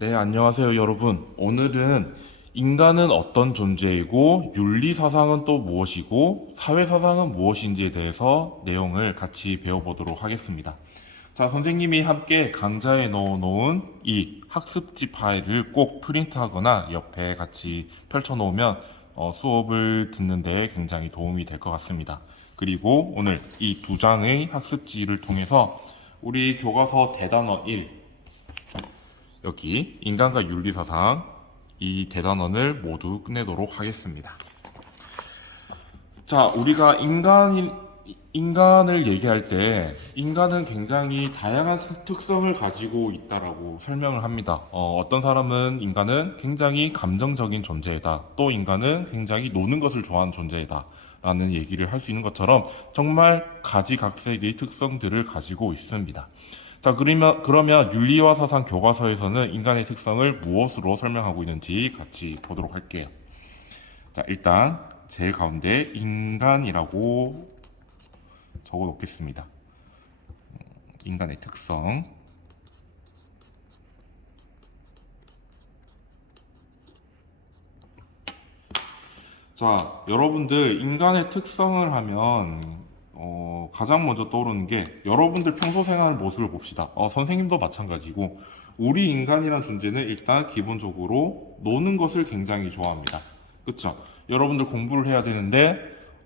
네, 안녕하세요, 여러분. 오늘은 인간은 어떤 존재이고, 윤리사상은 또 무엇이고, 사회사상은 무엇인지에 대해서 내용을 같이 배워보도록 하겠습니다. 자, 선생님이 함께 강좌에 넣어놓은 이 학습지 파일을 꼭 프린트하거나 옆에 같이 펼쳐놓으면 수업을 듣는 데 굉장히 도움이 될 것 같습니다. 그리고 오늘 이 두 장의 학습지를 통해서 우리 교과서 대단원 1, 여기 인간과 윤리사상 이 대단원을 모두 끝내도록 하겠습니다. 자, 우리가 인간을 얘기할 때 인간은 굉장히 다양한 특성을 가지고 있다라고 설명을 합니다. 어떤 사람은 인간은 굉장히 감정적인 존재이다. 또 인간은 굉장히 노는 것을 좋아하는 존재이다. 라는 얘기를 할 수 있는 것처럼 정말 가지각색의 특성들을 가지고 있습니다. 자, 그러면 윤리와 사상 교과서에서는 인간의 특성을 무엇으로 설명하고 있는지 같이 보도록 할게요. 자, 일단 제일 가운데 인간이라고 적어 놓겠습니다. 인간의 특성. 자, 여러분들 인간의 특성을 하면 가장 먼저 떠오르는 게 여러분들 평소 생활 모습을 봅시다. 선생님도 마찬가지고 우리 인간이란 존재는 일단 기본적으로 노는 것을 굉장히 좋아합니다. 그쵸? 여러분들 공부를 해야 되는데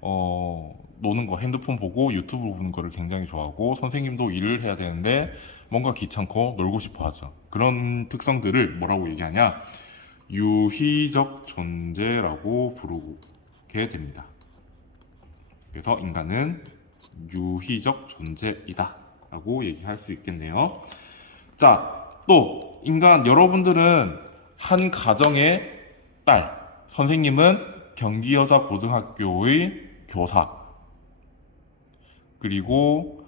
노는 거, 핸드폰 보고 유튜브 보는 거를 굉장히 좋아하고 선생님도 일을 해야 되는데 뭔가 귀찮고 놀고 싶어 하죠. 그런 특성들을 뭐라고 얘기하냐? 유희적 존재라고 부르게 됩니다. 그래서 인간은 유희적 존재이다 라고 얘기할 수 있겠네요. 자, 또 인간 여러분들은 한 가정의 딸, 선생님은 경기여자고등학교의 교사, 그리고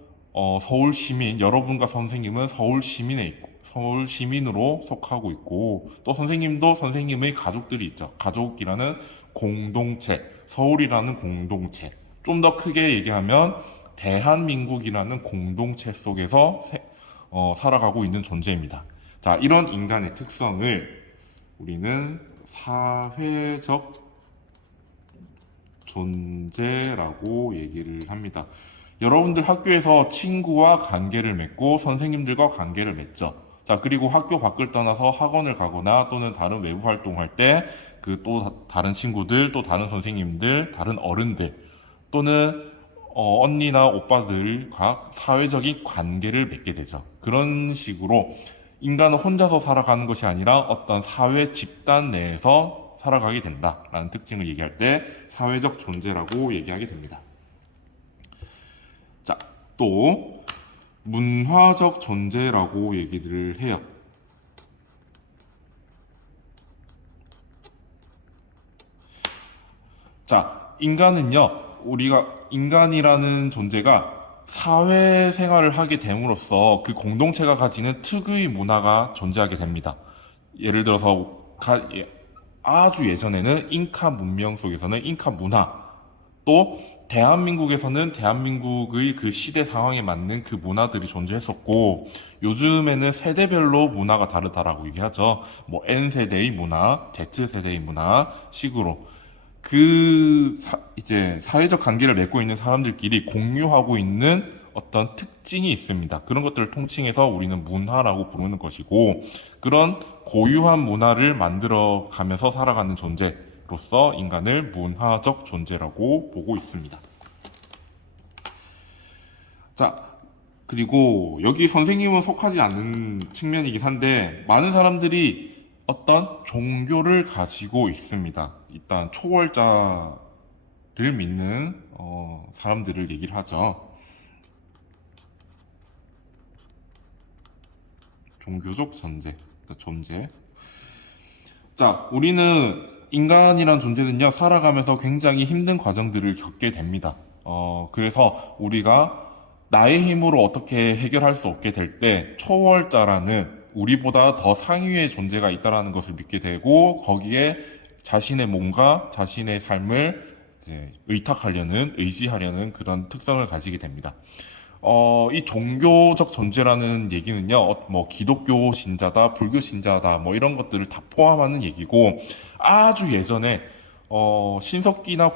서울 시민, 여러분과 선생님은 서울 시민에 있고 서울 시민으로 속하고 있고 또 선생님도 선생님의 가족들이 있죠. 가족이라는 공동체, 서울이라는 공동체. 좀 더 크게 얘기하면 대한민국이라는 공동체 속에서 살아가고 있는 존재입니다. 자, 이런 인간의 특성을 우리는 사회적 존재라고 얘기를 합니다. 여러분들 학교에서 친구와 관계를 맺고 선생님들과 관계를 맺죠. 자, 그리고 학교 밖을 떠나서 학원을 가거나 또는 다른 외부 활동할 때 그 또 다른 친구들, 또 다른 선생님들, 다른 어른들 또는 언니나 오빠들과 사회적인 관계를 맺게 되죠. 그런 식으로 인간은 혼자서 살아가는 것이 아니라 어떤 사회 집단 내에서 살아가게 된다라는 특징을 얘기할 때 사회적 존재라고 얘기하게 됩니다. 자, 또 문화적 존재라고 얘기를 해요. 자, 인간은요, 우리가 인간이라는 존재가 사회생활을 하게 됨으로써 그 공동체가 가지는 특유의 문화가 존재하게 됩니다. 예를 들어서 아주 예전에는 잉카 문명 속에서는 잉카 문화, 또 대한민국에서는 대한민국의 그 시대 상황에 맞는 그 문화들이 존재했었고 요즘에는 세대별로 문화가 다르다라고 얘기하죠. 뭐 N세대의 문화, Z세대의 문화 식으로 이제 사회적 관계를 맺고 있는 사람들끼리 공유하고 있는 어떤 특징이 있습니다. 그런 것들을 통칭해서 우리는 문화라고 부르는 것이고, 그런 고유한 문화를 만들어 가면서 살아가는 존재로서 인간을 문화적 존재라고 보고 있습니다. 자, 그리고 여기 선생님은 속하지 않는 측면이긴 한데, 많은 사람들이 어떤 종교를 가지고 있습니다. 일단 초월자를 믿는 사람들을 얘기를 하죠. 종교적 존재. 자, 우리는 인간이란 존재는요, 살아가면서 굉장히 힘든 과정들을 겪게 됩니다. 그래서 우리가 나의 힘으로 어떻게 해결할 수 없게 될 때, 초월자라는 우리보다 더 상위의 존재가 있다라는 것을 믿게 되고, 거기에 자신의 몸과 자신의 삶을 이제 의지하려는 그런 특성을 가지게 됩니다. 이 종교적 존재라는 얘기는요, 뭐 기독교 신자다, 불교 신자다, 뭐 이런 것들을 다 포함하는 얘기고, 아주 예전에 신석기나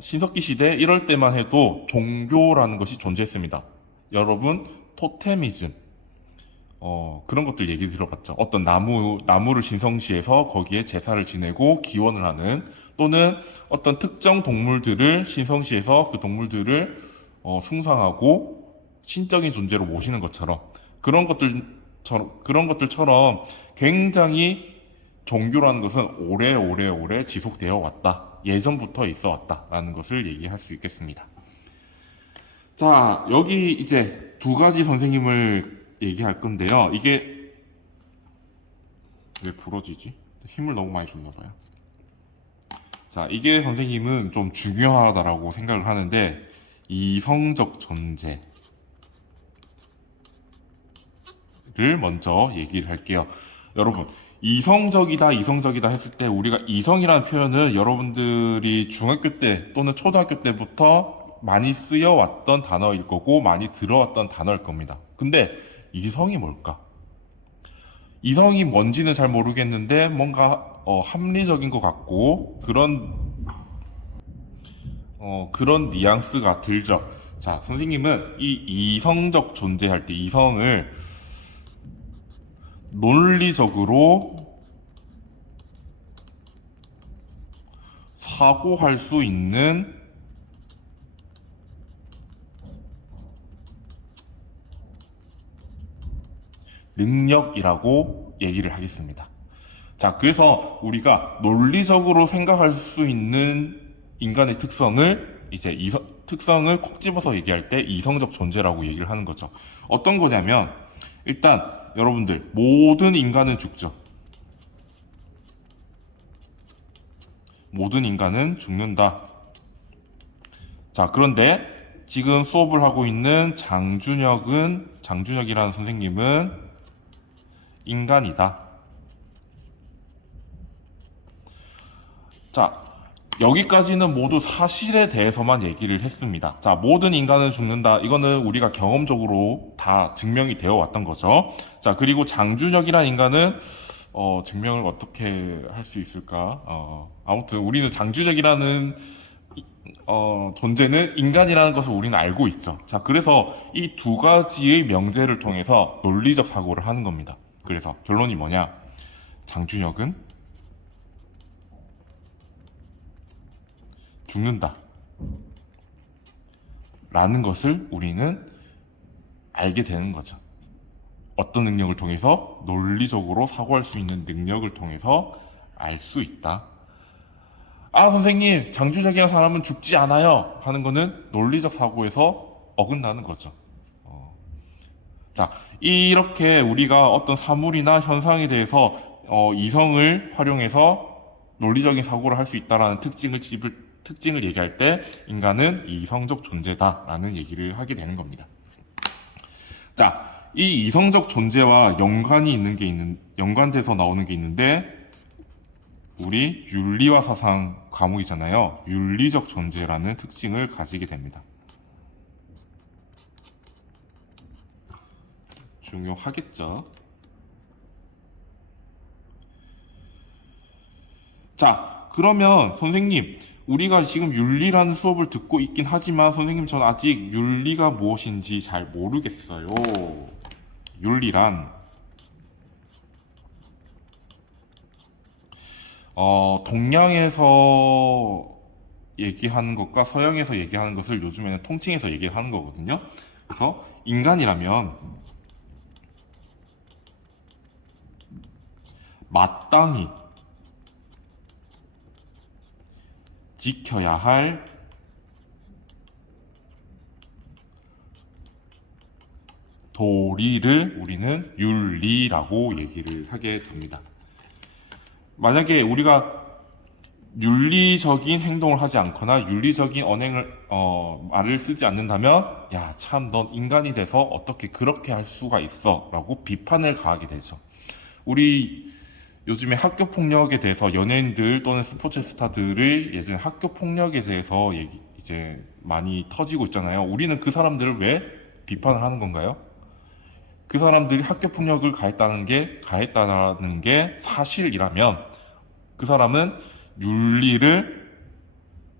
신석기 시대 이럴 때만 해도 종교라는 것이 존재했습니다. 여러분, 토테미즘, 그런 것들 얘기 들어봤죠. 어떤 나무를 신성시해서 거기에 제사를 지내고 기원을 하는, 또는 어떤 특정 동물들을 신성시해서 그 동물들을 숭상하고 신적인 존재로 모시는 것처럼, 그런 것들처럼 굉장히 종교라는 것은 오래 지속되어 왔다. 예전부터 있어 왔다라는 것을 얘기할 수 있겠습니다. 자, 여기 이제 두 가지 선생님을 얘기할 건데요. 이게 왜 부러지지? 힘을 너무 많이 줬나 봐요. 자, 이게 선생님은 좀 중요하다라고 생각을 하는데, 이성적 존재를 먼저 얘기를 할게요. 여러분, 이성적이다 했을 때 우리가 이성이라는 표현을 여러분들이 중학교 때 또는 초등학교 때부터 많이 쓰여왔던 단어일 거고 많이 들어왔던 단어일 겁니다. 근데 이성이 뭘까? 이성이 뭔지는 잘 모르겠는데 뭔가 합리적인 것 같고 그런 뉘앙스가 들죠. 자, 선생님은 이 이성적 존재할 때 이성을 논리적으로 사고할 수 있는 능력이라고 얘기를 하겠습니다. 자, 그래서 우리가 논리적으로 생각할 수 있는 인간의 특성을 특성을 콕 집어서 얘기할 때 이성적 존재라고 얘기를 하는 거죠. 어떤 거냐면, 일단 여러분들, 모든 인간은 죽죠. 모든 인간은 죽는다. 자, 그런데 지금 수업을 하고 있는 장준혁이라는 선생님은 인간이다. 자, 여기까지는 모두 사실에 대해서만 얘기를 했습니다. 자, 모든 인간은 죽는다. 이거는 우리가 경험적으로 다 증명이 되어 왔던 거죠. 자, 그리고 장준혁이라는 인간은 증명을 어떻게 할 수 있을까? 아무튼 우리는 장준혁이라는 존재는 인간이라는 것을 우리는 알고 있죠. 자, 그래서 이 두 가지의 명제를 통해서 논리적 사고를 하는 겁니다. 그래서 결론이 뭐냐? 장준혁은 죽는다. 라는 것을 우리는 알게 되는 거죠. 어떤 능력을 통해서? 논리적으로 사고할 수 있는 능력을 통해서 알 수 있다. 아, 선생님, 장준혁이라는 사람은 죽지 않아요. 하는 거는 논리적 사고에서 어긋나는 거죠. 자, 이렇게 우리가 어떤 사물이나 현상에 대해서 이성을 활용해서 논리적인 사고를 할 수 있다라는 특징을 얘기할 때 인간은 이성적 존재다라는 얘기를 하게 되는 겁니다. 자, 이 이성적 존재와 연관돼서 나오는 게 있는데, 우리 윤리와 사상 과목이잖아요. 윤리적 존재라는 특징을 가지게 됩니다. 중요하겠죠. 자, 그러면 선생님, 우리가 지금 윤리라는 수업을 듣고 있긴 하지만 선생님, 전 아직 윤리가 무엇인지 잘 모르겠어요. 윤리란 동양에서 얘기하는 것과 서양에서 얘기하는 것을 요즘에는 통칭해서 얘기하는 거거든요. 그래서 인간이라면 마땅히 지켜야 할 도리를 우리는 윤리라고 얘기를 하게 됩니다. 만약에 우리가 윤리적인 행동을 하지 않거나 윤리적인 말을 쓰지 않는다면, 야, 참, 넌 인간이 돼서 어떻게 그렇게 할 수가 있어? 라고 비판을 가하게 되죠. 우리 요즘에 학교 폭력에 대해서 연예인들 또는 스포츠 스타들의 예전 학교 폭력에 대해서 이제 많이 터지고 있잖아요. 우리는 그 사람들을 왜 비판을 하는 건가요? 그 사람들이 학교폭력을 가했다는 게 사실이라면 그 사람은 윤리를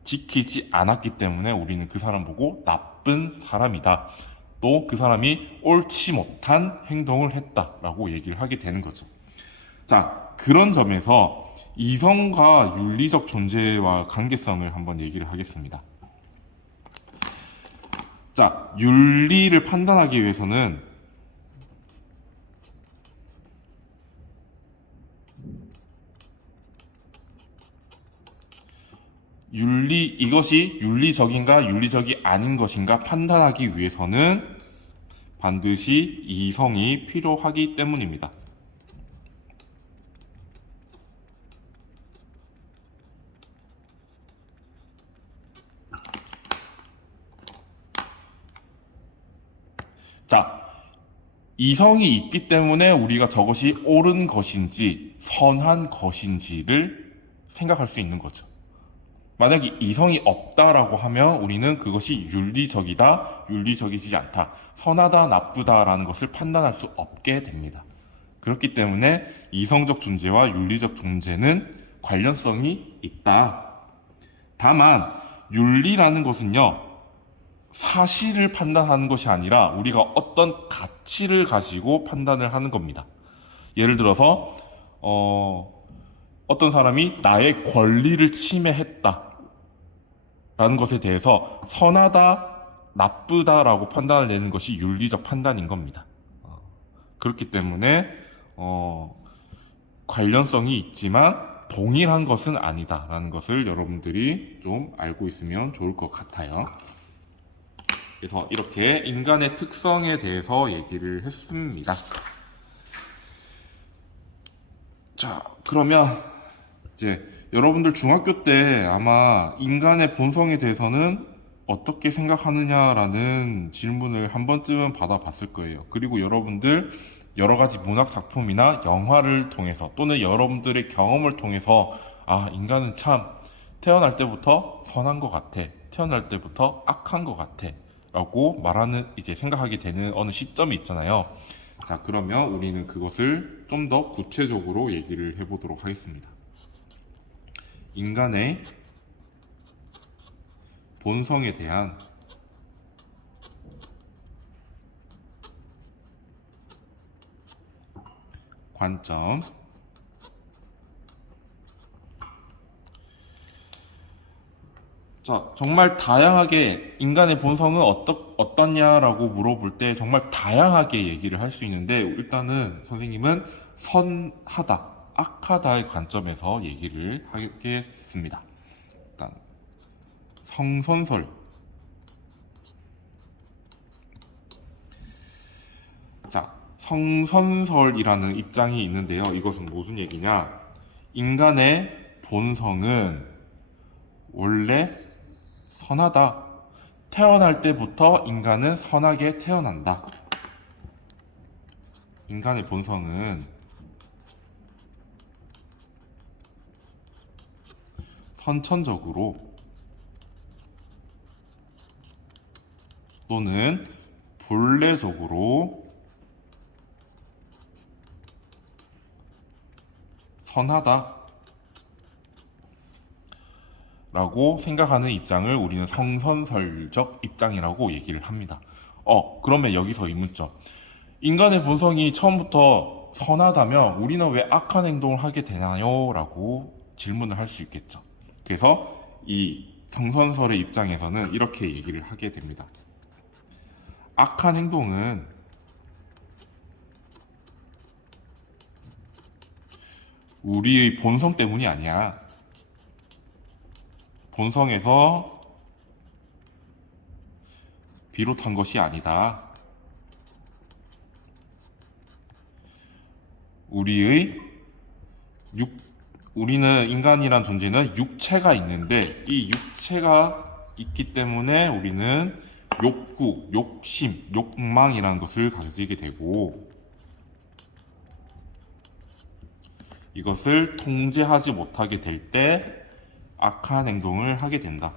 지키지 않았기 때문에 우리는 그 사람 보고 나쁜 사람이다. 또 그 사람이 옳지 못한 행동을 했다라고 얘기를 하게 되는 거죠. 자, 그런 점에서 이성과 윤리적 존재와 관계성을 한번 얘기를 하겠습니다. 자, 윤리를 판단하기 위해서는 이것이 윤리적인가 윤리적이 아닌 것인가 판단하기 위해서는 반드시 이성이 필요하기 때문입니다. 자, 이성이 있기 때문에 우리가 저것이 옳은 것인지 선한 것인지를 생각할 수 있는 거죠. 만약에 이성이 없다라고 하면 우리는 그것이 윤리적이다, 윤리적이지 않다, 선하다, 나쁘다라는 것을 판단할 수 없게 됩니다. 그렇기 때문에 이성적 존재와 윤리적 존재는 관련성이 있다. 다만 윤리라는 것은요, 사실을 판단하는 것이 아니라 우리가 어떤 가치를 가지고 판단을 하는 겁니다. 예를 들어서 어떤 사람이 나의 권리를 침해했다 라는 것에 대해서 선하다, 나쁘다라고 판단을 내는 것이 윤리적 판단인 겁니다. 그렇기 때문에 관련성이 있지만 동일한 것은 아니다라는 것을 여러분들이 좀 알고 있으면 좋을 것 같아요. 그래서 이렇게 인간의 특성에 대해서 얘기를 했습니다. 자, 그러면 이제 여러분들 중학교 때 아마 인간의 본성에 대해서는 어떻게 생각하느냐라는 질문을 한 번쯤은 받아봤을 거예요. 그리고 여러분들 여러 가지 문학 작품이나 영화를 통해서 또는 여러분들의 경험을 통해서 인간은 참 태어날 때부터 선한 것 같아. 태어날 때부터 악한 것 같아. 라고 이제 생각하게 되는 어느 시점이 있잖아요. 자, 그러면 우리는 그것을 좀 더 구체적으로 얘기를 해보도록 하겠습니다. 인간의 본성에 대한 관점. 자, 정말 다양하게 인간의 본성은 어떠냐라고 물어볼 때 정말 다양하게 얘기를 할 수 있는데 일단은 선생님은 선하다, 악하다의 관점에서 얘기를 하겠습니다. 일단 성선설. 자, 성선설이라는 입장이 있는데요. 이것은 무슨 얘기냐? 인간의 본성은 원래 선하다. 태어날 때부터 인간은 선하게 태어난다. 인간의 본성은 선천적으로 또는 본래적으로 선하다 라고 생각하는 입장을 우리는 성선설적 입장이라고 얘기를 합니다. 그러면 여기서 의문점. 인간의 본성이 처음부터 선하다면 우리는 왜 악한 행동을 하게 되나요? 라고 질문을 할 수 있겠죠. 그래서 이 성선설의 입장에서는 이렇게 얘기를 하게 됩니다. 악한 행동은 우리의 본성 때문이 아니야. 본성에서 비롯한 것이 아니다. 우리는 인간이란 존재는 육체가 있는데 이 육체가 있기 때문에 우리는 욕구, 욕심, 욕망이라는 것을 가지게 되고 이것을 통제하지 못하게 될 때 악한 행동을 하게 된다.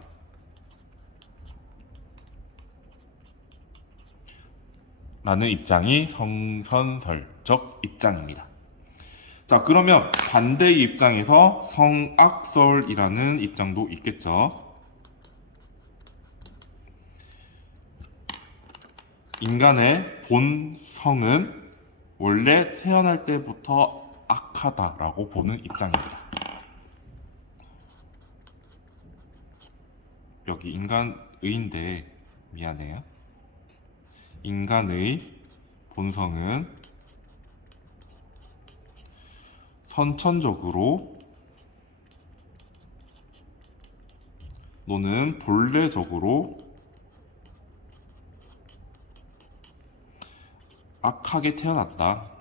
라는 입장이 성선설적 입장입니다. 자, 그러면 반대의 입장에서 성악설이라는 입장도 있겠죠. 인간의 본성은 원래 태어날 때부터 악하다라고 보는 입장입니다. 여기 인간의인데 미안해요. 인간의 본성은 선천적으로 또는 본래적으로 악하게 태어났다.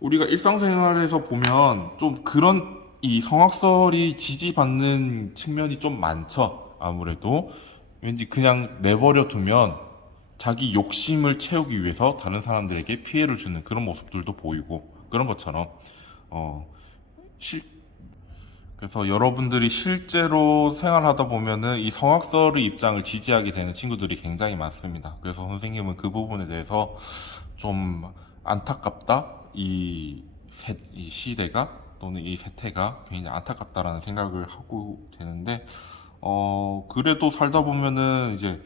우리가 일상생활에서 보면 좀 그런 이 성악설이 지지받는 측면이 좀 많죠. 아무래도 왠지 그냥 내버려 두면 자기 욕심을 채우기 위해서 다른 사람들에게 피해를 주는 그런 모습들도 보이고 그런 것처럼 실 그래서 여러분들이 실제로 생활하다 보면은 이 성악설의 입장을 지지하게 되는 친구들이 굉장히 많습니다. 그래서 선생님은 그 부분에 대해서 좀 안타깝다. 이 시대가 또는 이 세태가 굉장히 안타깝다라는 생각을 하고 되는데, 그래도 살다 보면은 이제,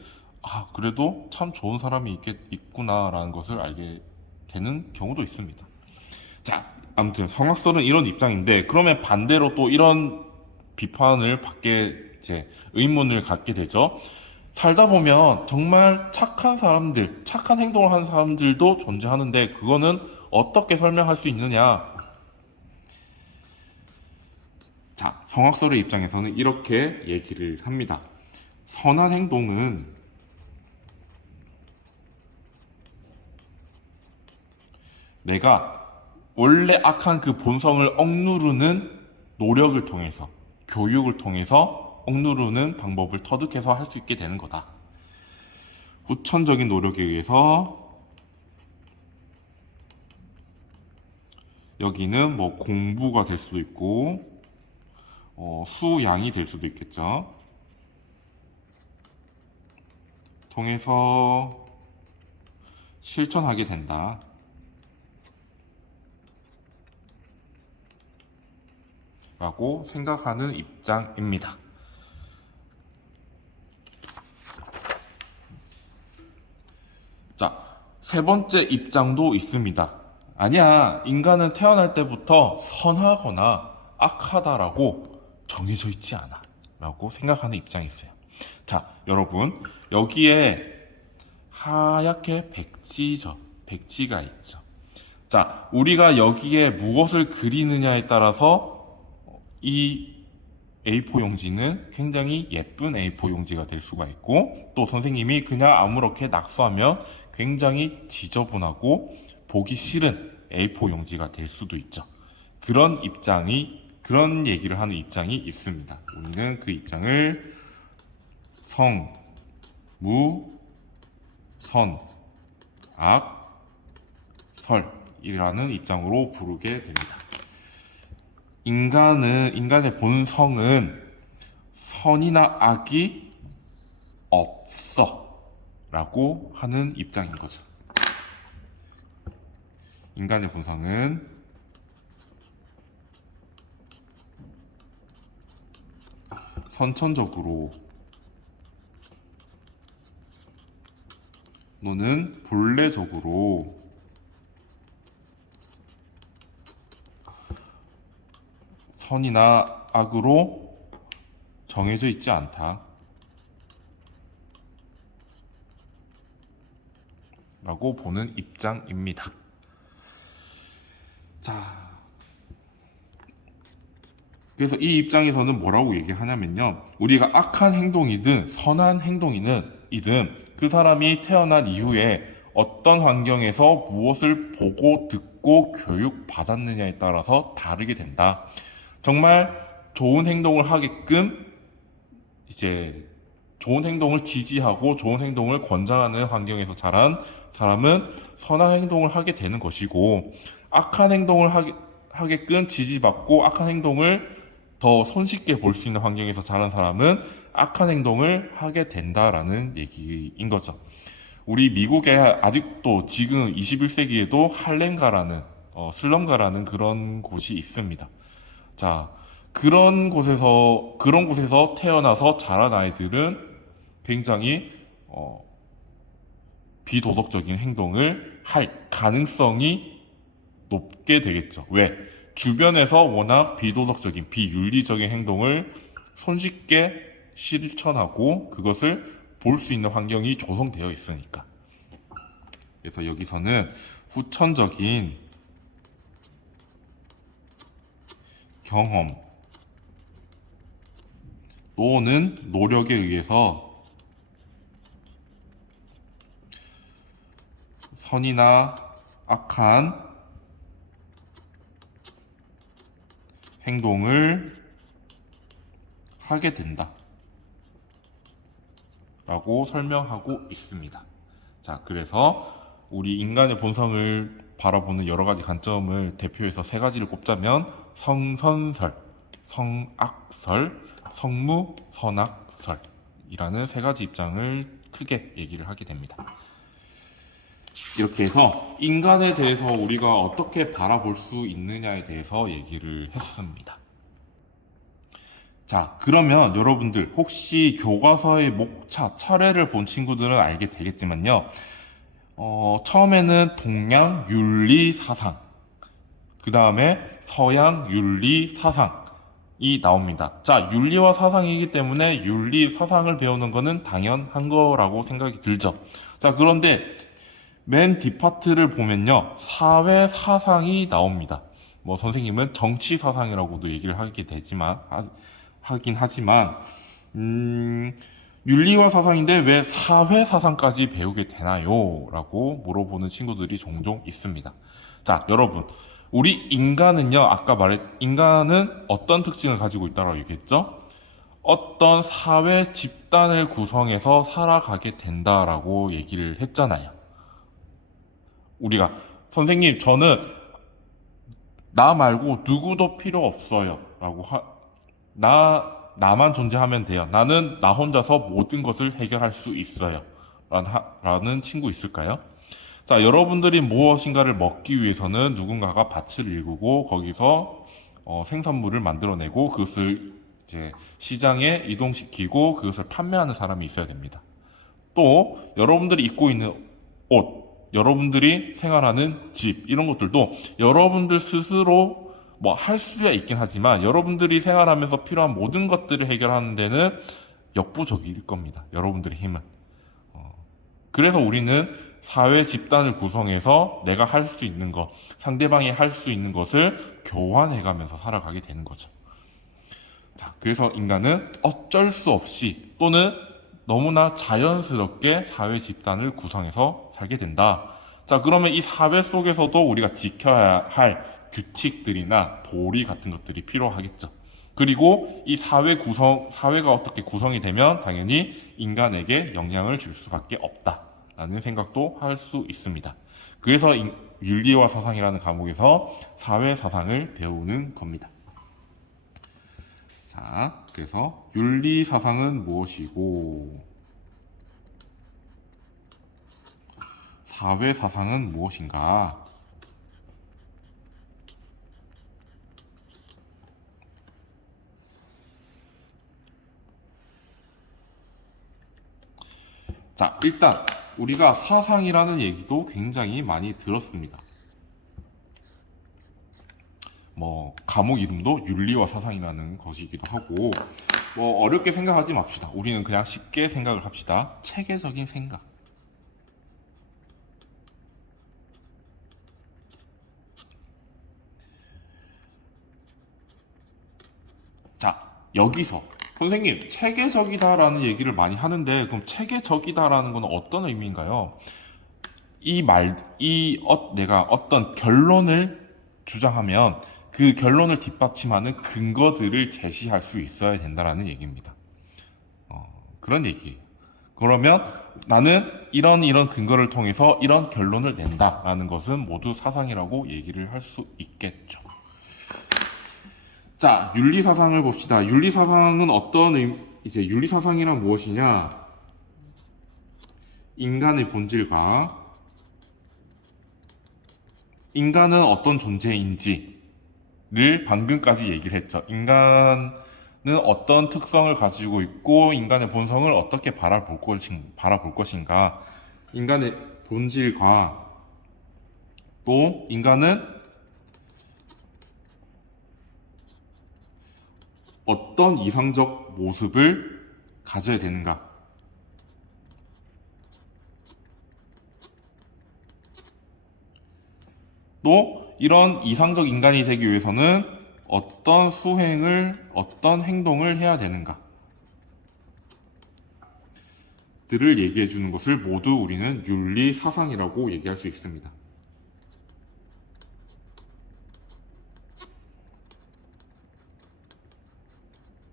그래도 참 좋은 사람이 있구나라는 것을 알게 되는 경우도 있습니다. 자, 아무튼 성악설은 이런 입장인데, 그러면 반대로 또 이런 비판을 받게, 이제 의문을 갖게 되죠. 살다 보면 정말 착한 사람들, 착한 행동을 하는 사람들도 존재하는데, 그거는 어떻게 설명할 수 있느냐? 자, 성악설의 입장에서는 이렇게 얘기를 합니다. 선한 행동은 내가 원래 악한 그 본성을 억누르는 노력을 통해서, 교육을 통해서 억누르는 방법을 터득해서 할 수 있게 되는 거다. 후천적인 노력에 의해서 여기는 뭐 공부가 될 수도 있고 수양이 될 수도 있겠죠. 통해서 실천하게 된다. 라고 생각하는 입장입니다. 자, 세 번째 입장도 있습니다. 아니야, 인간은 태어날 때부터 선하거나 악하다라고 정해져 있지 않아. 라고 생각하는 입장이 있어요. 자, 여러분, 여기에 하얗게 백지죠. 백지가 있죠. 자, 우리가 여기에 무엇을 그리느냐에 따라서 이 A4 용지는 굉장히 예쁜 A4 용지가 될 수가 있고, 또 선생님이 그냥 아무렇게 낙서하면 굉장히 지저분하고 보기 싫은 A4 용지가 될 수도 있죠. 그런 얘기를 하는 입장이 있습니다. 우리는 그 입장을 성, 무, 선, 악, 설이라는 입장으로 부르게 됩니다. 인간의 본성은 선이나 악이 없어 라고 하는 입장인 거죠. 인간의 본성은 선천적으로 또는 본래적으로 선이나 악으로 정해져 있지 않다 라고 보는 입장입니다. 자, 그래서 이 입장에서는 뭐라고 얘기하냐면요, 우리가 악한 행동이든 선한 행동이든 그 사람이 태어난 이후에 어떤 환경에서 무엇을 보고 듣고 교육받았느냐에 따라서 다르게 된다. 정말 좋은 행동을 하게끔, 이제 좋은 행동을 지지하고 좋은 행동을 권장하는 환경에서 자란 사람은 선한 행동을 하게 되는 것이고, 악한 행동을 하게끔 지지받고 악한 행동을 더 손쉽게 볼 수 있는 환경에서 자란 사람은 악한 행동을 하게 된다라는 얘기인 거죠. 우리 미국에 아직도 지금 21세기에도 할렘가라는 슬럼가라는 그런 곳이 있습니다. 자, 그런 곳에서 태어나서 자란 아이들은 굉장히 비도덕적인 행동을 할 가능성이 높게 되겠죠. 왜? 주변에서 워낙 비도덕적인, 비윤리적인 행동을 손쉽게 실천하고 그것을 볼 수 있는 환경이 조성되어 있으니까. 그래서 여기서는 후천적인 경험 또는 노력에 의해서 선이나 악한 행동을 하게 된다 라고 설명하고 있습니다. 자, 그래서 우리 인간의 본성을 바라보는 여러 가지 관점을 대표해서 세 가지를 꼽자면 성선설, 성악설, 성무선악설이라는 세 가지 입장을 크게 얘기를 하게 됩니다. 이렇게 해서 인간에 대해서 우리가 어떻게 바라볼 수 있느냐에 대해서 얘기를 했습니다. 자, 그러면 여러분들 혹시 교과서의 목차, 차례를 본 친구들은 알게 되겠지만요. 처음에는 동양 윤리 사상, 그 다음에 서양 윤리 사상이 나옵니다. 자, 윤리와 사상이기 때문에 윤리 사상을 배우는 것은 당연한 거라고 생각이 들죠. 자, 그런데 맨 뒷파트를 보면요, 사회 사상이 나옵니다. 뭐 선생님은 정치 사상이라고도 얘기를 하긴 하지만 윤리와 사상인데 왜 사회 사상까지 배우게 되나요? 라고 물어보는 친구들이 종종 있습니다. 자, 여러분, 우리 인간은요, 아까 인간은 어떤 특징을 가지고 있다고 얘기했죠? 어떤 사회 집단을 구성해서 살아가게 된다라고 얘기를 했잖아요. 우리가 선생님, 저는 나 말고 누구도 필요 없어요 라고 나만 존재하면 돼요, 나는 나 혼자서 모든 것을 해결할 수 있어요 라는 친구 있을까요? 자, 여러분들이 무엇인가를 먹기 위해서는 누군가가 밭을 일구고 거기서 생산물을 만들어내고 그것을 이제 시장에 이동시키고 그것을 판매하는 사람이 있어야 됩니다. 또 여러분들이 입고 있는 옷, 여러분들이 생활하는 집, 이런 것들도 여러분들 스스로 뭐 할 수야 있긴 하지만 여러분들이 생활하면서 필요한 모든 것들을 해결하는 데는 역부족일 겁니다. 여러분들의 힘은. 그래서 우리는 사회 집단을 구성해서 내가 할 수 있는 것, 상대방이 할 수 있는 것을 교환해가면서 살아가게 되는 거죠. 자, 그래서 인간은 어쩔 수 없이 또는 너무나 자연스럽게 사회 집단을 구성해서 살게 된다. 자, 그러면 이 사회 속에서도 우리가 지켜야 할 규칙들이나 도리 같은 것들이 필요하겠죠. 그리고 이 사회가 어떻게 구성이 되면 당연히 인간에게 영향을 줄 수밖에 없다라는 생각도 할 수 있습니다. 그래서 윤리와 사상이라는 과목에서 사회 사상을 배우는 겁니다. 자, 그래서 윤리 사상은 무엇이고 사회 사상은 무엇인가? 자, 일단 우리가 사상이라는 얘기도 굉장히 많이 들었습니다. 뭐 과목 이름도 윤리와 사상이라는 것이기도 하고, 뭐 어렵게 생각하지 맙시다. 우리는 그냥 쉽게 생각을 합시다. 체계적인 생각. 자, 여기서 선생님, 체계적이다라는 얘기를 많이 하는데 그럼 체계적이다라는 건 어떤 의미인가요? 내가 어떤 결론을 주장하면 그 결론을 뒷받침하는 근거들을 제시할 수 있어야 된다라는 얘기입니다. 그런 얘기예요. 그러면 나는 이런 근거를 통해서 이런 결론을 낸다라는 것은 모두 사상이라고 얘기를 할 수 있겠죠. 자, 윤리사상을 봅시다. 윤리사상은 이제 윤리사상이란 무엇이냐? 인간의 본질과 인간은 어떤 존재인지를 방금까지 얘기를 했죠. 인간은 어떤 특성을 가지고 있고 인간의 본성을 어떻게 바라볼 것인가. 인간의 본질과 또 인간은 어떤 이상적 모습을 가져야 되는가. 또 이런 이상적 인간이 되기 위해서는 어떤 행동을 해야 되는가 들을 얘기해 주는 것을 모두 우리는 윤리 사상이라고 얘기할 수 있습니다.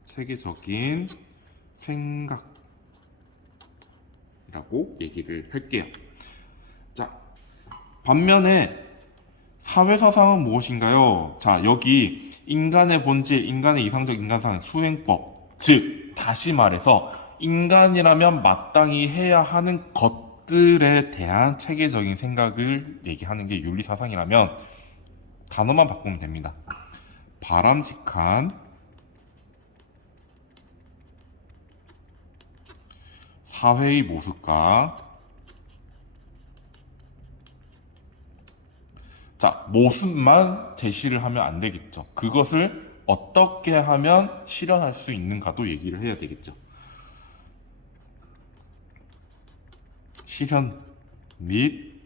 체계적인 생각이라고 얘기를 할게요. 자, 반면에 사회사상은 무엇인가요? 자, 여기 인간의 본질, 인간의 이상적 인간상 수행법, 즉 다시 말해서 인간이라면 마땅히 해야 하는 것들에 대한 체계적인 생각을 얘기하는 게 윤리사상이라면 단어만 바꾸면 됩니다. 바람직한 사회의 모습과 자, 모습만 제시를 하면 안 되겠죠. 그것을 어떻게 하면 실현할 수 있는가도 얘기를 해야 되겠죠. 실현 및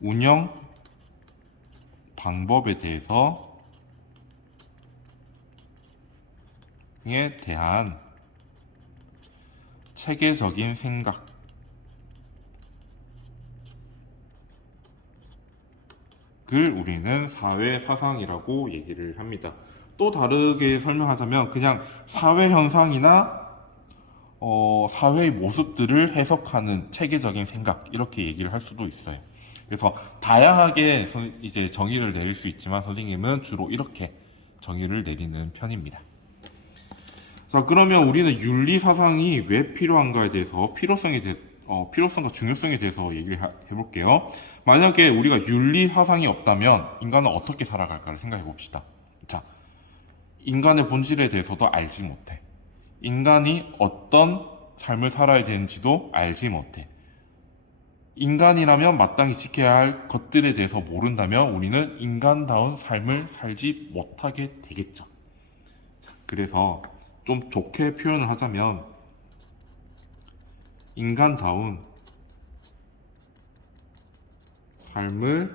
운영 방법에 대한 체계적인 생각을 우리는 사회사상이라고 얘기를 합니다. 또 다르게 설명하자면 그냥 사회현상이나 사회의 모습들을 해석하는 체계적인 생각 이렇게 얘기를 할 수도 있어요. 그래서 다양하게 이제 정의를 내릴 수 있지만 선생님은 주로 이렇게 정의를 내리는 편입니다. 자, 그러면 우리는 윤리사상이 왜 필요한가에 대해서 필요성과 중요성에 대해서 얘기를 해볼게요. 만약에 우리가 윤리사상이 없다면 인간은 어떻게 살아갈까를 생각해 봅시다. 자, 인간의 본질에 대해서도 알지 못해. 인간이 어떤 삶을 살아야 되는지도 알지 못해. 인간이라면 마땅히 지켜야 할 것들에 대해서 모른다면 우리는 인간다운 삶을 살지 못하게 되겠죠. 자, 그래서 좀 좋게 표현을 하자면 인간다운 삶을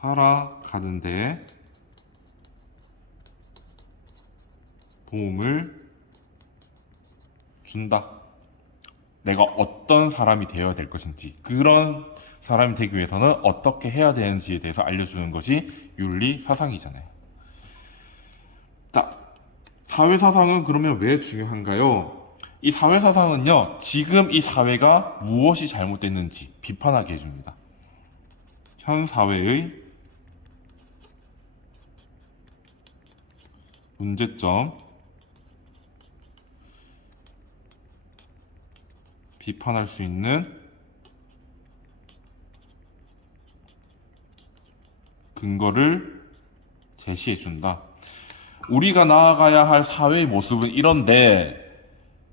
살아가는데 도움을 준다. 내가 어떤 사람이 되어야 될 것인지, 그런 사람이 되기 위해서는 어떻게 해야 되는지에 대해서 알려주는 것이 윤리 사상이잖아요. 자, 사회사상은 그러면 왜 중요한가요? 이 사회사상은요, 지금 이 사회가 무엇이 잘못됐는지 비판하게 해줍니다. 현 사회의 문제점, 비판할 수 있는 근거를 제시해준다. 우리가 나아가야 할 사회의 모습은 이런데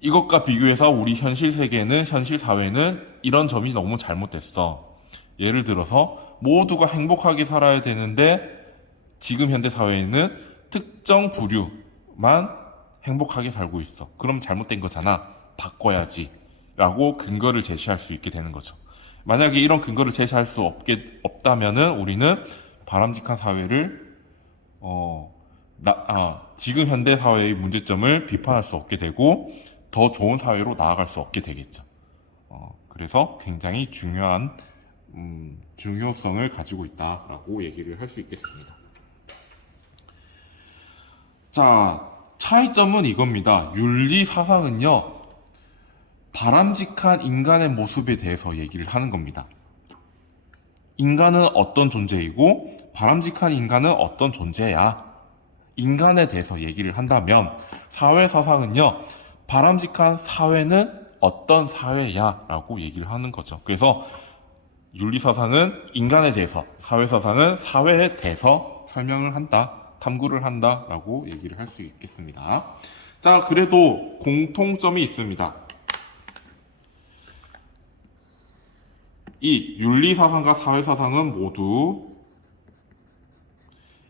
이것과 비교해서 우리 현실 세계는, 현실 사회는 이런 점이 너무 잘못됐어. 예를 들어서 모두가 행복하게 살아야 되는데 지금 현대 사회에는 특정 부류만 행복하게 살고 있어. 그럼 잘못된 거잖아. 바꿔야지. 라고 근거를 제시할 수 있게 되는 거죠. 만약에 이런 근거를 제시할 수 없다면은 우리는 바람직한 사회를 지금 현대 사회의 문제점을 비판할 수 없게 되고 더 좋은 사회로 나아갈 수 없게 되겠죠. 그래서 굉장히 중요한 중요성을 가지고 있다라고 얘기를 할 수 있겠습니다. 자, 차이점은 이겁니다. 윤리 사상은요, 바람직한 인간의 모습에 대해서 얘기를 하는 겁니다. 인간은 어떤 존재이고 바람직한 인간은 어떤 존재야. 인간에 대해서 얘기를 한다면 사회사상은요, 바람직한 사회는 어떤 사회야 라고 얘기를 하는 거죠. 그래서 윤리사상은 인간에 대해서, 사회사상은 사회에 대해서 설명을 한다, 탐구를 한다 라고 얘기를 할 수 있겠습니다. 자, 그래도 공통점이 있습니다. 이 윤리사상과 사회사상은 모두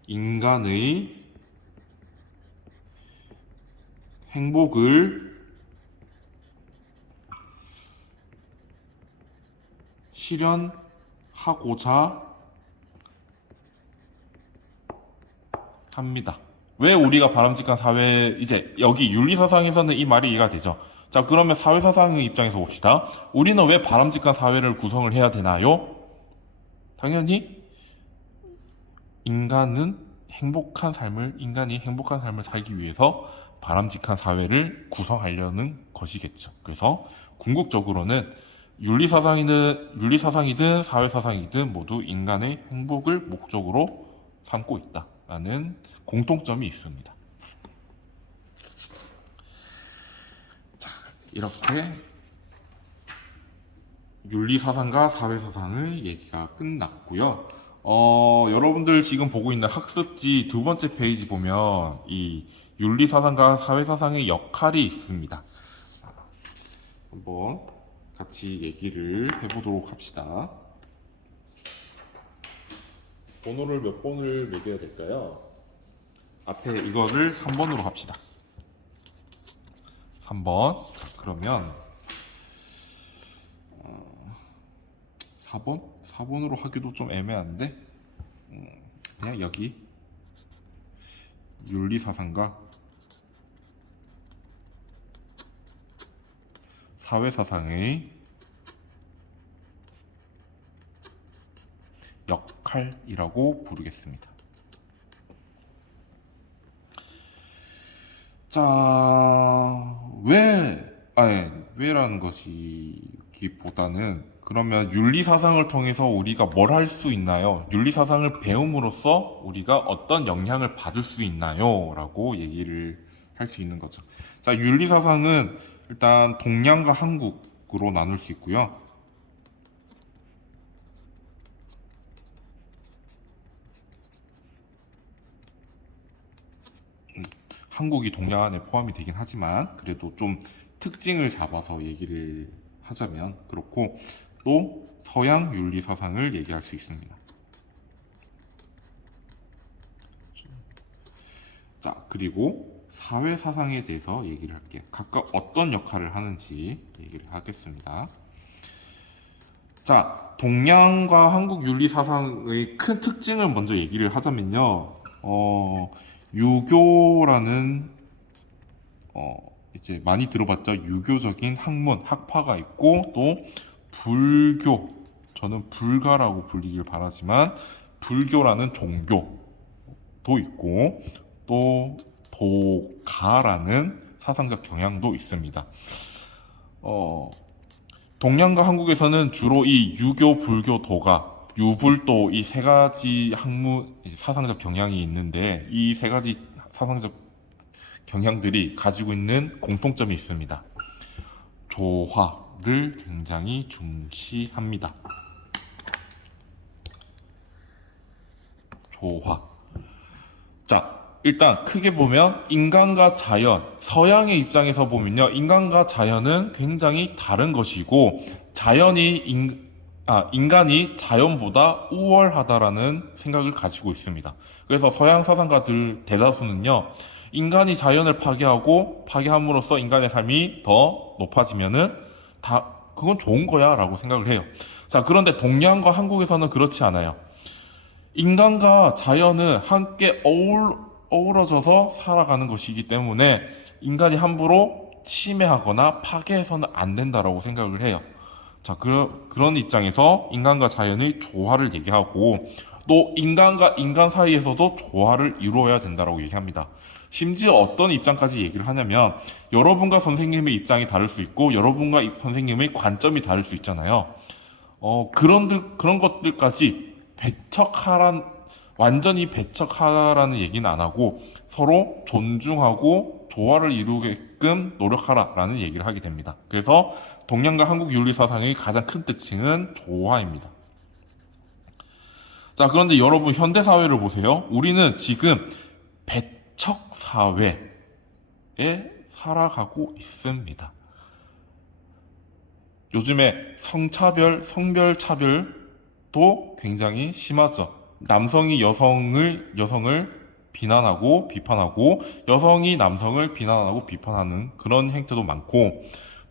인간의 행복을 실현하고자 합니다. 왜 우리가 바람직한 사회, 이제 여기 윤리사상에서는 이 말이 이해가 되죠. 자, 그러면 사회사상의 입장에서 봅시다. 우리는 왜 바람직한 사회를 구성을 해야 되나요? 당연히 인간이 행복한 삶을 살기 위해서 바람직한 사회를 구성하려는 것이겠죠. 그래서 궁극적으로는 윤리사상이든 사회사상이든 모두 인간의 행복을 목적으로 삼고 있다라는 공통점이 있습니다. 자, 이렇게 윤리사상과 사회사상의 얘기가 끝났고요. 여러분들 지금 보고 있는 학습지 두 번째 페이지 보면 이 윤리사상과 사회사상의 역할이 있습니다. 한번 같이 얘기를 해보도록 합시다. 번호를 몇 번을 매겨야 될까요? 앞에 이거를 3번으로 합시다. 3번. 그러면 4번? 4번으로 하기도 좀 애매한데 그냥 여기 윤리사상과 사회사상의 역할이라고 부르겠습니다. 자, 왜라는 것이기보다는 그러면 윤리사상을 통해서 우리가 뭘 할 수 있나요? 윤리사상을 배움으로써 우리가 어떤 영향을 받을 수 있나요? 라고 얘기를 할 수 있는 거죠. 자, 윤리사상은 일단 동양과 한국으로 나눌 수 있고요. 한국이 동양 안에 포함이 되긴 하지만 그래도 좀 특징을 잡아서 얘기를 하자면 그렇고, 또 서양 윤리사상을 얘기할 수 있습니다. 자, 그리고 사회사상에 대해서 얘기를 할게요. 각각 어떤 역할을 하는지 얘기를 하겠습니다. 자, 동양과 한국 윤리사상의 큰 특징을 먼저 얘기를 하자면요. 유교라는 이제 많이 들어봤죠. 유교적인 학문, 학파가 있고, 또 불교, 저는 불가라고 불리길 바라지만 불교라는 종교도 있고, 또 도가라는 사상적 경향도 있습니다. 동양과 한국에서는 주로 이 유교, 불교, 도가, 유불도 이 세 가지 학문, 사상적 경향이 있는데, 이 세 가지 사상적 경향들이 가지고 있는 공통점이 있습니다. 조화를 굉장히 중시합니다. 조화. 자, 일단 크게 보면 인간과 자연, 서양의 입장에서 보면요, 인간과 자연은 굉장히 다른 것이고, 인간이 자연보다 우월하다라는 생각을 가지고 있습니다. 그래서 서양 사상가들 대다수는요, 인간이 자연을 파괴함으로써 인간의 삶이 더 높아지면은 그건 좋은 거야 라고 생각을 해요. 자, 그런데 동양과 한국에서는 그렇지 않아요. 인간과 자연은 함께 어우러져서 살아가는 것이기 때문에 인간이 함부로 침해하거나 파괴해서는 안 된다라고 생각을 해요. 자, 그런 입장에서 인간과 자연의 조화를 얘기하고, 또 인간과 인간 사이에서도 조화를 이루어야 된다라고 얘기합니다. 심지어 어떤 입장까지 얘기를 하냐면, 여러분과 선생님의 입장이 다를 수 있고 여러분과 선생님의 관점이 다를 수 있잖아요. 그런 것들까지 완전히 배척하라는 얘기는 안 하고 서로 존중하고 조화를 이루게끔 노력하라라는 얘기를 하게 됩니다. 그래서 동양과 한국 윤리 사상의 가장 큰 특징은 조화입니다. 자, 그런데 여러분 현대 사회를 보세요. 우리는 지금 배척 사회에 살아가고 있습니다. 요즘에 성별 차별도 굉장히 심하죠. 남성이 여성을 비난하고 비판하고 여성이 남성을 비난하고 비판하는 그런 행태도 많고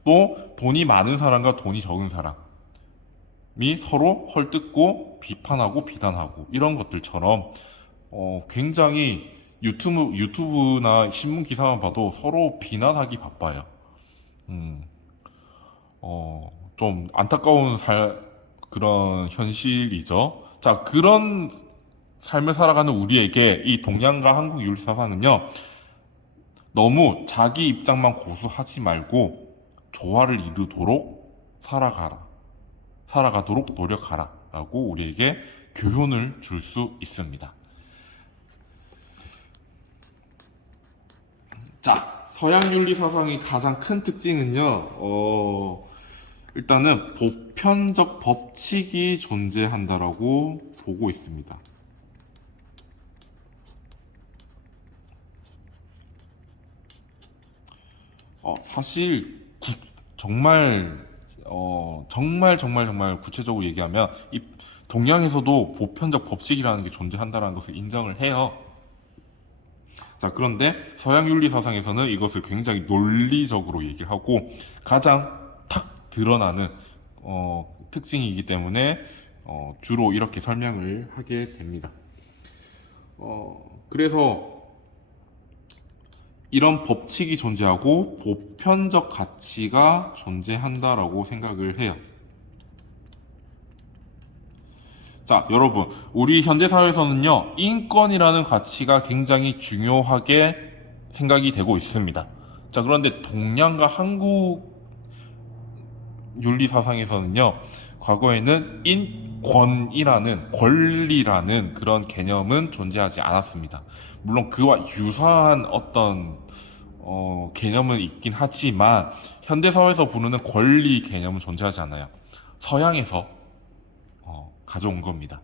또 돈이 많은 사람과 돈이 적은 사람이 서로 헐뜯고 비판하고 비난하고 이런 것들처럼 굉장히 유튜브나 신문 기사만 봐도 서로 비난하기 바빠요. 음, 좀 안타까운 그런 현실이죠. 자, 그런 삶을 살아가는 우리에게 이 동양과 한국 윤리 사상은요, 너무 자기 입장만 고수하지 말고 조화를 이루도록 살아가도록 노력하라 라고 우리에게 교훈을 줄 수 있습니다. 자, 서양 윤리 사상의 가장 큰 특징은요, 일단은 보편적 법칙이 존재한다라고 보고 있습니다. 사실 정말 정말 구체적으로 얘기하면 이 동양에서도 보편적 법칙이라는 게 존재한다는 것을 인정을 해요. 자, 그런데 서양 윤리 사상에서는 이것을 굉장히 논리적으로 얘기를 하고 가장 탁 드러나는 특징이기 때문에 주로 이렇게 설명을 하게 됩니다. 그래서 이런 법칙이 존재하고 보편적 가치가 존재한다라고 생각을 해요. 자, 여러분, 우리 현대사회에서는요, 인권이라는 가치가 굉장히 중요하게 생각이 되고 있습니다. 자, 그런데 동양과 한국 윤리 사상에서는요, 과거에는 인권이라는 권리라는 그런 개념은 존재하지 않았습니다. 물론 그와 유사한 어떤 개념은 있긴 하지만 현대사회에서 부르는 권리 개념은 존재하지 않아요. 서양에서 가져온 겁니다.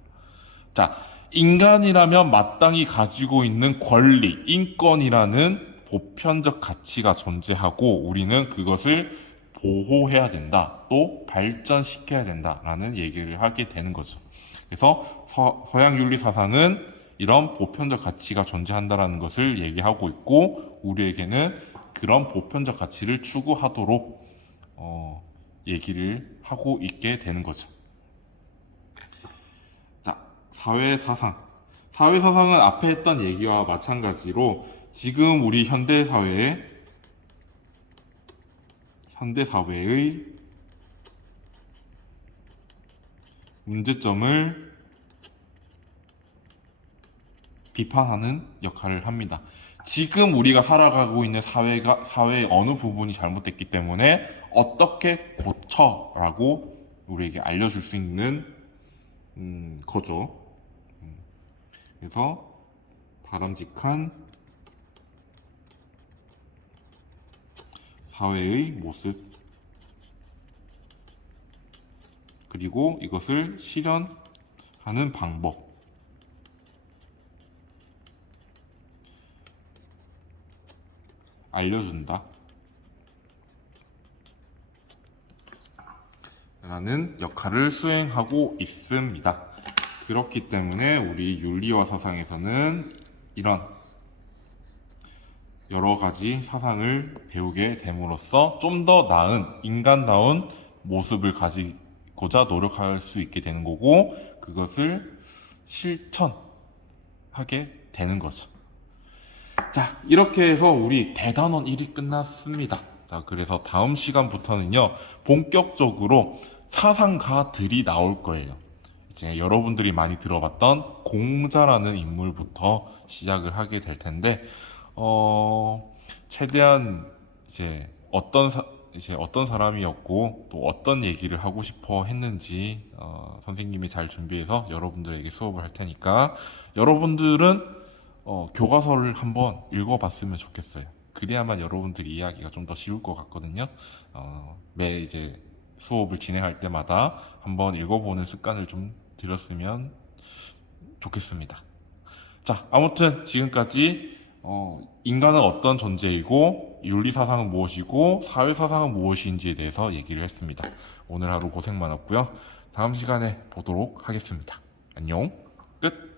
자, 인간이라면 마땅히 가지고 있는 권리, 인권이라는 보편적 가치가 존재하고 우리는 그것을 보호해야 된다, 또 발전시켜야 된다라는 얘기를 하게 되는 거죠. 그래서 서양 윤리 사상은 이런 보편적 가치가 존재한다라는 것을 얘기하고 있고 우리에게는 그런 보편적 가치를 추구하도록 얘기를 하고 있게 되는 거죠. 자, 사회사상은 앞에 했던 얘기와 마찬가지로 지금 우리 현대사회의 문제점을 비판하는 역할을 합니다. 지금 우리가 살아가고 있는 사회의 어느 부분이 잘못됐기 때문에 어떻게 고쳐라고 우리에게 알려줄 수 있는 거죠. 그래서 바람직한 사회의 모습 그리고 이것을 실현하는 방법 알려준다 라는 역할을 수행하고 있습니다. 그렇기 때문에 우리 윤리와 사상에서는 이런 여러 가지 사상을 배우게 됨으로써 좀 더 나은 인간다운 모습을 가지고자 노력할 수 있게 되는 거고 그것을 실천하게 되는 거죠. 자, 이렇게 해서 우리 대단원 1이 끝났습니다. 자, 그래서 다음 시간부터는요, 본격적으로 사상가들이 나올 거예요. 이제 여러분들이 많이 들어봤던 공자라는 인물부터 시작을 하게 될 텐데, 최대한 이제 어떤 이제 어떤 사람이었고 또 어떤 얘기를 하고 싶어 했는지 선생님이 잘 준비해서 여러분들에게 수업을 할 테니까 여러분들은 교과서를 한번 읽어봤으면 좋겠어요. 그래야만 여러분들 이야기가 좀 더 쉬울 것 같거든요. 매 이제 수업을 진행할 때마다 한번 읽어보는 습관을 좀 들였으면 좋겠습니다. 자, 아무튼 지금까지 인간은 어떤 존재이고 윤리사상은 무엇이고 사회사상은 무엇인지에 대해서 얘기를 했습니다. 오늘 하루 고생 많았고요. 다음 시간에 보도록 하겠습니다. 안녕. 끝.